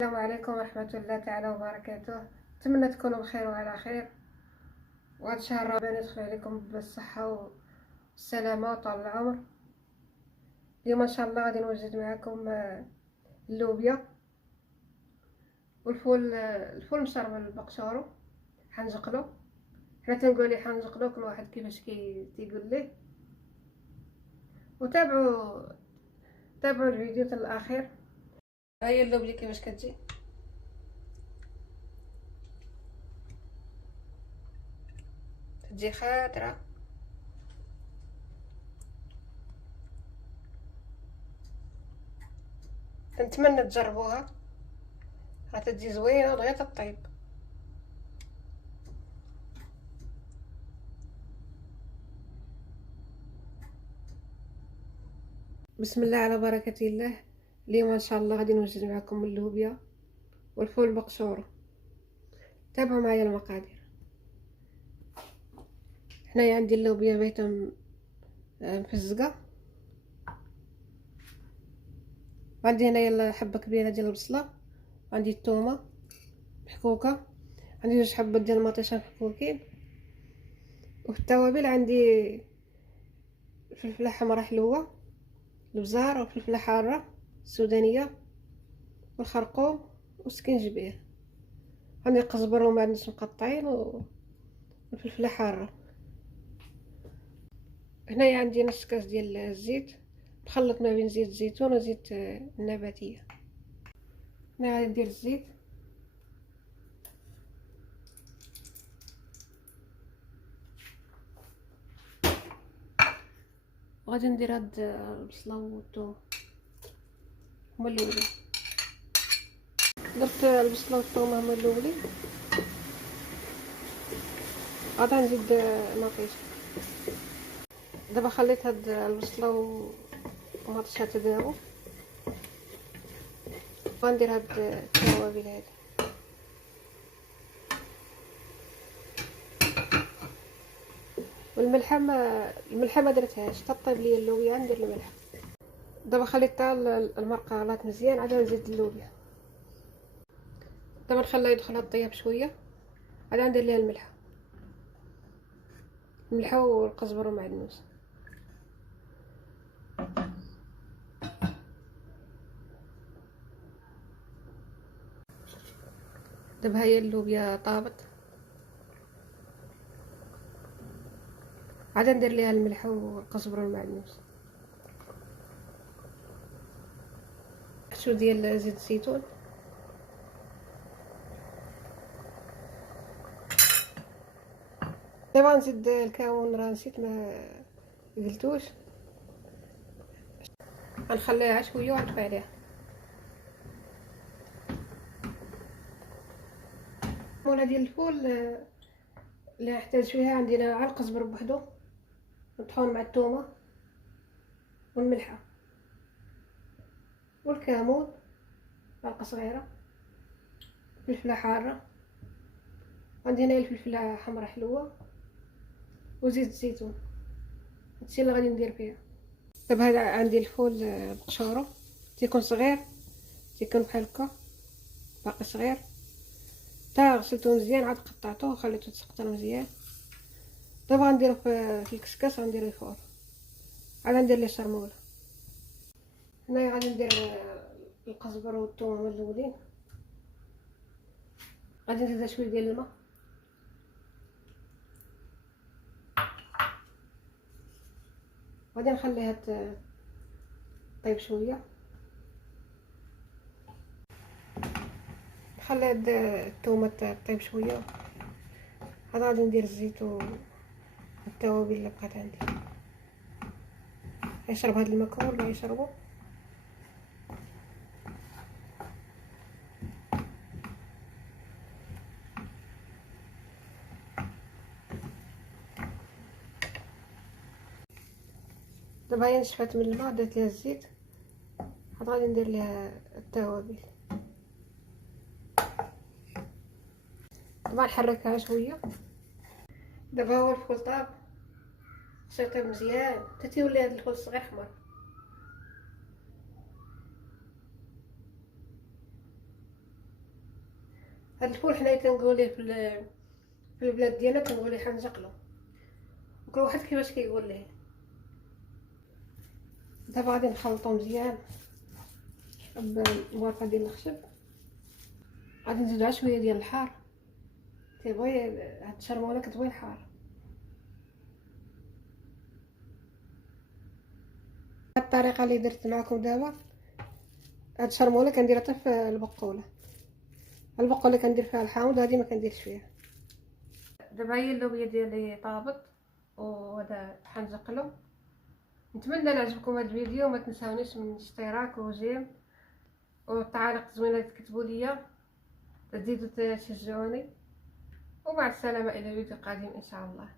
السلام عليكم ورحمة الله تعالى وبركاته. أتمنى تكونوا بخير وعلى خير، وهذا الشهر رمضان يدخل عليكم بالصحة والسلامة وطول العمر. اليوم إن شاء الله غادي نوجد معكم اللوبيا والفول. الفول مشرب بالبقشورو حنجقلو. حنا تنقولي حنجقلو، كل واحد كيفاش تيقول ليه. وتابعوا الفيديو حتى الاخير. ها هي اللوبيا كيفاش كتجي. تجي خضرة، نتمنى تجربوها، راه تجي زوينه دغيا تطيب. بسم الله على بركة الله. اليوم ان شاء الله غادي نوجد معكم اللوبيا والفول بقشورة. تابعوا معايا المقادير. هنايا عندي اللوبيا بايته مفزقه، وعندي هنايا حبه كبيره ديال البصله، وعندي الثومه محكوكه، عندي جوج حبات ديال المطيشه محكوكين، وفي التوابل عندي فلفله حمراء حلوه، البزار وفلفله حاره السودانيه والخرقوم والسكينجبير. عندي قزبر ومعدنوس مقطعين والفلفله حاره. هنايا عندي نص كاس ديال الزيت مخلط ما بين زيت الزيتون وزيت النباتيه. هنا غادي ندير الزيت، وغادي ندير هاد البصله والثوم هما الاولين. درت البصله والثوم هما الاولين، غادي نزيد مطيشه. دابا خليت هاد البصله ومطيشه تذابوا، وغندير هاد التوابل هادي. والملحه ما درتهاش حتى طيب ليا اللوبيا، ندير الملح. دابا خليت حتى المرقه غلات مزيان، عاد نزيد اللوبيا. دابا نخليها يدخلها الطياب شويه، عاد ندير ليها الملحه والقزبر ومعدنوس. دابا هي اللوبيا طابت، عاد ندير ليها الملح والقزبر والمعدنوس، شو ديال زيت الزيتون. دابا نزيد الكمون، راه نسيت ما قلتوش. غنخليها شويه ونطفي عليها. المونه ديال الفول اللي نحتاج فيها عندنا على القزبر بوحدو، نطحون مع الثومه والملحه والكمون معلقه صغيره، فلفله حاره، عندي هنايا الفلفله حمراء حلوه وزيت الزيتون. هادشي اللي غادي ندير فيها. دابا هذا عندي الفول بقشورو، تيكون صغير، تيكون بحال هكا باقي صغير. تا غسلته مزيان، عاد قطعته وخليته يتسقطر مزيان. دابا غنديرو في الكسكاس، غنديرو الفور، عاد ندير ليه شرموله. هنايا غادي ندير القزبر والثوم هما الاولين. غادي نزيد شويه ديال الماء، غادي نخليها طيب شويه. نخلي هاد الثومه طيب شويه. عاد غادي ندير الزيت والتوابل اللي بقات عندي. يشرب هاد الماء كله يشربو. دابا هي نشفات من الماء، درت ليها الزيت، عاد غادي ندير ليها التوابل. طبعا نحركها شويه. دابا هو الفول طاب، خصو يطيب مزيان حتى تيولي هاد الفول الصغير حمر. هاد الفول حنايا تنقوليه في البلاد ديالنا كنقوليه حنجقلو، وكل واحد كيفاش كيقول ليه. دابا غادي نخلطو مزيان بورقه ديال الخشب. غادي نزيدو على شويه ديال الحار، تيبغي هاد الشرموله كتبغي الحار. هاد الطريقه اللي درت معكم دابا، هاد الشرموله كنديرها حتى في البقوله كندير فيها الحامض، وهادي ما كنديرش فيها. دابا هي اللوبيا ديالي طابت وهذا حنجقلو. نتمنى نعجبكم هذا الفيديو، وما تنساونيش من اشتراك وجيم والتعاليق الزوينه اللي تكتبوا ليا، تزيدوا تشجعوني. ومع السلامه الى فيديو قادم ان شاء الله.